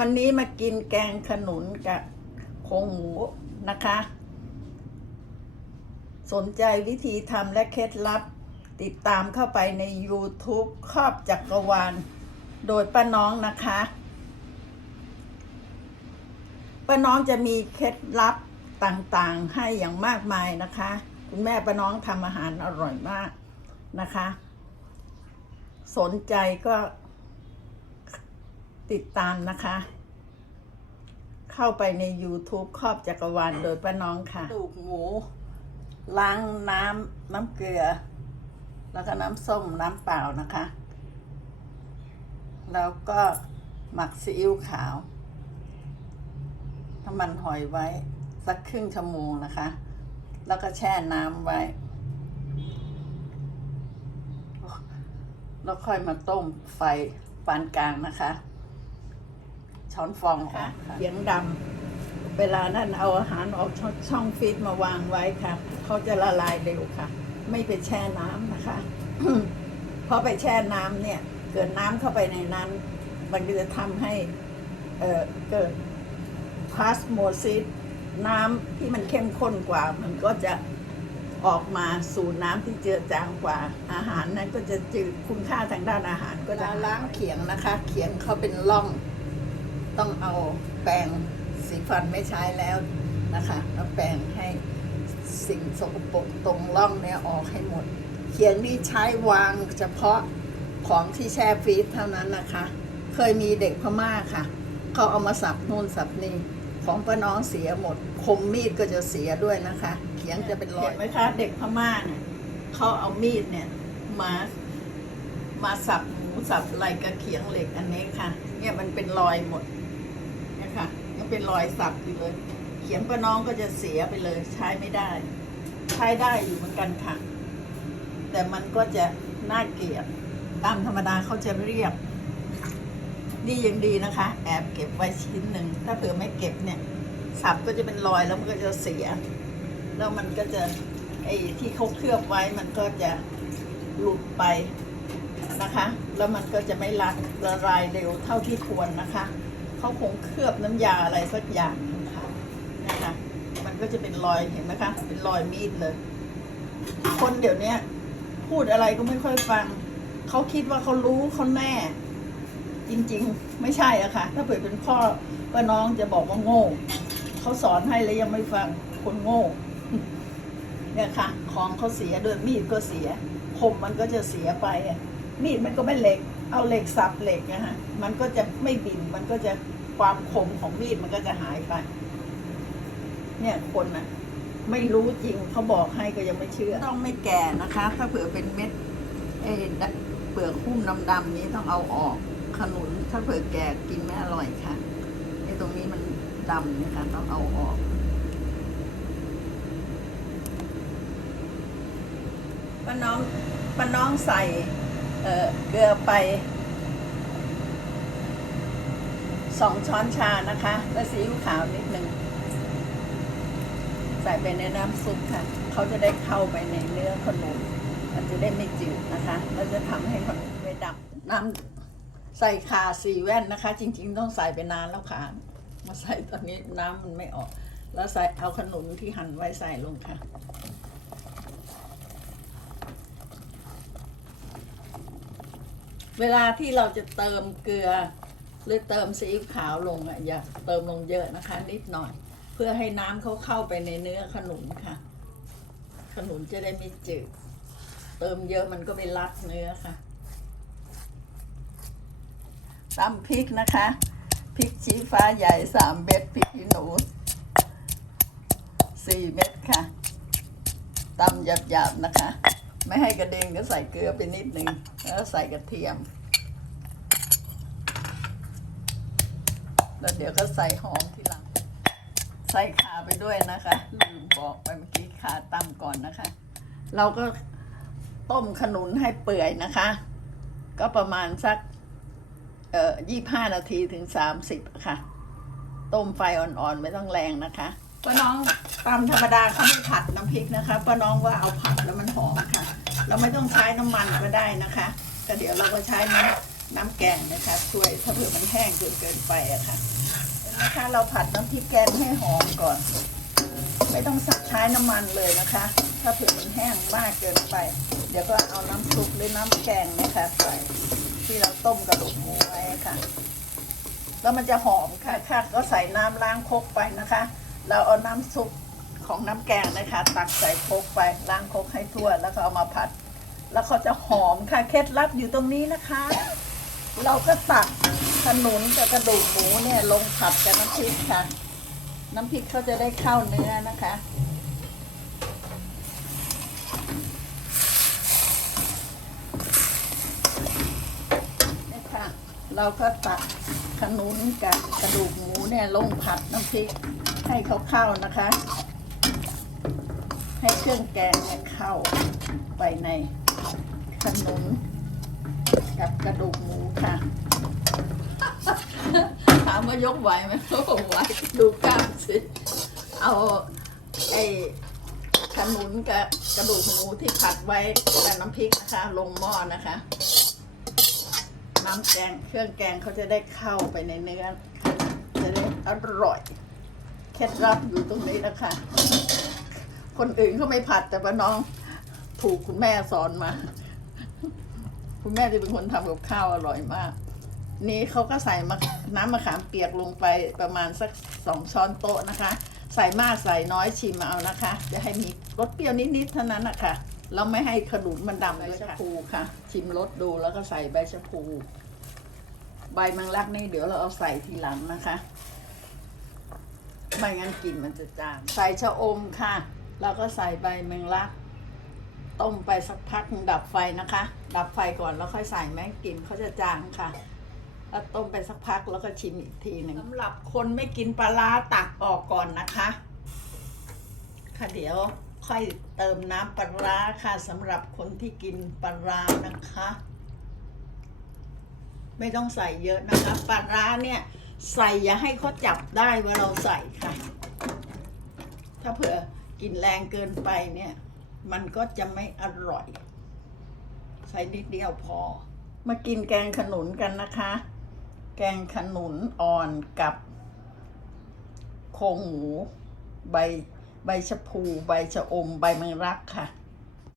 วันนี้มากินแกงขนุนกับโครงหมูนะคะ สนใจวิธีทำและเคล็ดลับ ติดตามเข้าไปใน YouTube ครอบจักรวาล โดยป้าน้องนะคะป้าน้องจะมีเคล็ดลับต่างๆให้อย่างมากมายนะคะ คุณแม่ป้าน้องทำอาหารอร่อยมากนะคะ สนใจก็ ติดตามนะคะ เข้าไปใน YouTube ครอบจักรวาลโดยป้าน้องค่ะดูกหมู ล้างน้ำน้ำเกลือ แล้วก็น้ำส้มน้ำเปล่านะคะ แล้วก็หมักซีอิ๊วขาวน้ำมันหอยไว้ สักครึ่งชั่วโมงนะคะ แล้วก็แช่น้ำไว้ แล้วค่อยมาต้มไฟปานกลางนะคะ ช้อนฟองค่ะเขียงดำเวลานั้นเอาอาหารออกช่องฟีดมาวางไว้ค่ะ เขาจะละลายเร็วค่ะ ไม่ไปแช่น้ำนะคะเพราะไปแช่น้ำเนี่ย เกิดน้ำเข้าไปในนั้น มันก็จะทำให้เอ่อเกิดพาสโมซิสน้ำที่มันเข้มข้นกว่า มันก็จะออกมาสู่น้ำที่เจือจางกว่า อาหารนั้นก็จะจืดคุณค่าทางด้านอาหารก็จะล้างเขียงนะคะ เขียงเขาเป็นร่อง ต้องเอาแปรงสีฟันไม่ใช้แล้วนะคะแล้วแปรงให้สิ่งสกปรกตรงร่องเนี่ยออกให้หมด เขียงนี่ใช้วางเฉพาะของที่แช่ฟรีซเท่านั้นนะคะ เคยมีเด็กพม่าค่ะเขาเอามาสับนู่นสับนี่ของป้าน้องเสียหมด คมมีดก็จะเสียด้วยนะคะ เขียงจะเป็นรอยไหมคะ เด็กพม่าเนี่ยเขาเอามีดเนี่ยมามาสับหมูสับอะไรกับเขียงเหล็กอันนี้ค่ะ เนี่ยมันเป็นรอยหมด เป็นรอยสับอยู่เลย เขียงป้าน้องก็จะเสียไปเลย ใช้ไม่ได้ ใช้ได้อยู่เหมือนกันค่ะ แต่มันก็จะน่าเกลียดตามธรรมดาเขาจะเรียบนี่ยังดีนะคะ แอบเก็บไว้ชิ้นหนึ่งถ้าเผื่อไม่เก็บเนี่ย สับก็จะเป็นรอยแล้วมันก็จะเสีย แล้วมันก็จะไอ้ที่เขาเคลือบไว้มันก็จะหลุดไปนะคะ แล้วมันก็จะไม่ละละลายเร็วเท่าที่ควรนะคะ เขาคงเคลือบน้ำยาอะไรสักอย่างนะคะนะคะมันก็จะเป็นรอยเห็นไหมคะ เป็นรอยมีดเลย คนเดี๋ยวเนี้ยพูดอะไรก็ไม่ค่อยฟัง เขาคิดว่าเขารู้เขาแน่ จริงๆ ไม่ใช่อะค่ะ ถ้าเปิดเป็นพ่อก็น้องจะบอกว่าโง่ เขาสอนให้แล้วยังไม่ฟัง คนโง่ เนี่ยค่ะ ของเขาเสียด้วยมีดก็เสีย คมมันก็จะเสียไปมีดมันก็ไม่เหล็ก เอาเหล็กสับเหล็กนะฮะ มันก็จะไม่บินมันก็จะ ความคมของมีดมันก็จะหายไป เนี่ยคนน่ะไม่รู้จริงเขาบอกให้ก็ยังไม่เชื่อ ต้องไม่แก่นะคะ ถ้าเผื่อเป็นเม็ดเออเปลือกหุ้มดำๆนี้ต้องเอาออกขนุน ถ้าเผื่อแก่กินไม่อร่อยค่ะไอ้ตรงนี้มันดำนะคะต้องเอาออกป้าน้องป้าน้องใส่เอ่อเกลือไป สองช้อนชานะคะแล้วซีอิ๊วขาวนิดหนึ่งใส่ไปในน้ำซุปค่ะ เขาจะได้เข้าไปในเนื้อขนุนมันจะได้ไม่จืดนะคะแล้วจะทำให้ขนุนไม่ดำน้ำใส่ขาสีแว่นนะคะ จริง ๆ ต้องใส่ไปนานแล้วค่ะ มาใส่ตอนนี้น้ำมันไม่ออก แล้วใส่เอาขนุนที่หั่นไว้ใส่ลงค่ะเวลาที่เราจะเติมเกลือ หรือเติมซีอิ๊วขาวลงอะอย่าเติมลงเยอะนะคะ นิดหน่อย เพื่อให้น้ำเขาเข้าไปในเนื้อขนุนค่ะ ขนุนจะได้ไม่จืด เติมเยอะมันก็ไปรัดเนื้อค่ะตำพริกนะคะพริกชี้ฟ้าใหญ่สามเม็ดพริกขี้หนูสี่เม็ดค่ะตำหยาบๆนะคะ ไม่ให้กระเด็นก็ใส่เกลือไปนิดนึงแล้วใส่กระเทียม แล้วเดี๋ยวก็ใส่หอมทีหลัง ใส่ขาไปด้วยนะคะ ลืมบอกไปเมื่อกี้ขาตั้มก่อนนะคะ เราก็ต้มขนุนให้เปื่อยนะคะ ก็ประมาณสัก เอ่อยี่ห้านาทีถึงสามสิบค่ะ ต้มไฟอ่อนๆ ไม่ต้องแรงนะคะป้าน้องตามธรรมดาเขาไม่ผัดน้ำพริกนะคะป้าน้องว่าเอาผัดแล้วมันหอมค่ะ เราไม่ต้องใช้น้ำมันก็ได้นะคะก็เดี๋ยวเราก็ใช้น้ำ น้ำแกงนะคะช่วยถ้าเผื่อมันแห้งจนเกินไปอะค่ะนะคะเราผัดน้ำพริกแกงให้หอมก่อน ไม่ต้องใช้น้ำมันเลยนะคะ ถ้าเผื่อมันแห้งมากเกินไป เดี๋ยวก็เอาน้ำซุปหรือน้ำแกงนะคะใส่ที่เราต้มกระดูกหมูไว้ค่ะ แล้วมันจะหอมค่ะค่ะก็ใส่น้ำล้างคกไปนะคะ เราเอาน้ำซุปของน้ำแกงนะคะ ตักใส่คกไปล้างคกให้ทั่ว แล้วก็เอามาผัด แล้วเขาจะหอมค่ะเคล็ดลับอยู่ตรงนี้นะคะ เราก็ตักขนุนกับกระดูกหมูเนี่ยลงผัดกับน้ำพริกค่ะ น้ำพริกเขาจะได้เข้าเนื้อนะคะนี่ค่ะ เราก็ตักขนุนกับกระดูกหมูเนี่ยลงผัดน้ำพริกให้เขาเข้านะคะ ให้เครื่องแกงเนี่ยเข้าไปในขนุน กับกระดูกหมูค่ะ ถามว่ายกไหวไหมโอ้โหไหวดูกล้ามสิ เอาไอ้ขนุนกับกระดูกหมูที่ผัดไว้กับน้ำพริกนะคะ ลงหม้อนะคะ น้ำแกงเครื่องแกงเขาจะได้เข้าไปในเนื้อจะได้อร่อยเคล็ดลับอยู่ตรงนี้นะคะ คนอื่นเขาไม่ผัดแต่ว่าน้องถูกคุณแม่สอนมา คุณแม่จะเป็นคนทำกับข้าวอร่อยมาก นี้เขาก็ใส่มะน้ำมะขามเปียกลงไปประมาณสักสองช้อนโต๊ะนะคะ ใส่มากใส่น้อยชิมเอานะคะ จะให้มีรสเปรี้ยวนิดๆเท่านั้นนะคะเราไม่ให้ขนุนมันดำด้วยค่ะพูค่ะ ชิมรสดูแล้วก็ใส่ใบชะพู ใบมังลักนี่เดี๋ยวเราเอาใส่ทีหลังนะคะไม่งั้นกลิ่นมันจะจางใส่ชะอมค่ะ แล้วก็ใส่ใบแมงลัก ต้มไปสักพักดับไฟนะคะ ดับไฟก่อนแล้วค่อยใส่แม้กลิ่นเขาจะจางค่ะ แล้วต้มไปสักพักแล้วก็ชิมอีกทีหนึ่งสำหรับคนไม่กินปลาร้าตักออกก่อนนะคะ ค่ะเดี๋ยวค่อยเติมน้ำปลาร้าค่ะสำหรับคนที่กินปลาร้านะคะ ไม่ต้องใส่เยอะนะคะปลาร้าเนี่ยใส่อย่าให้เขาจับได้ว่าเราใส่ค่ะ ถ้าเผื่อกินแรงเกินไปเนี่ย มันก็จะไม่อร่อย ใส่นิดเดียวพอ มากินแกงขนุนกันนะคะ แกงขนุนอ่อนกับโครงหมู ใบใบชะพู ใบชะอม ใบแมงลักค่ะ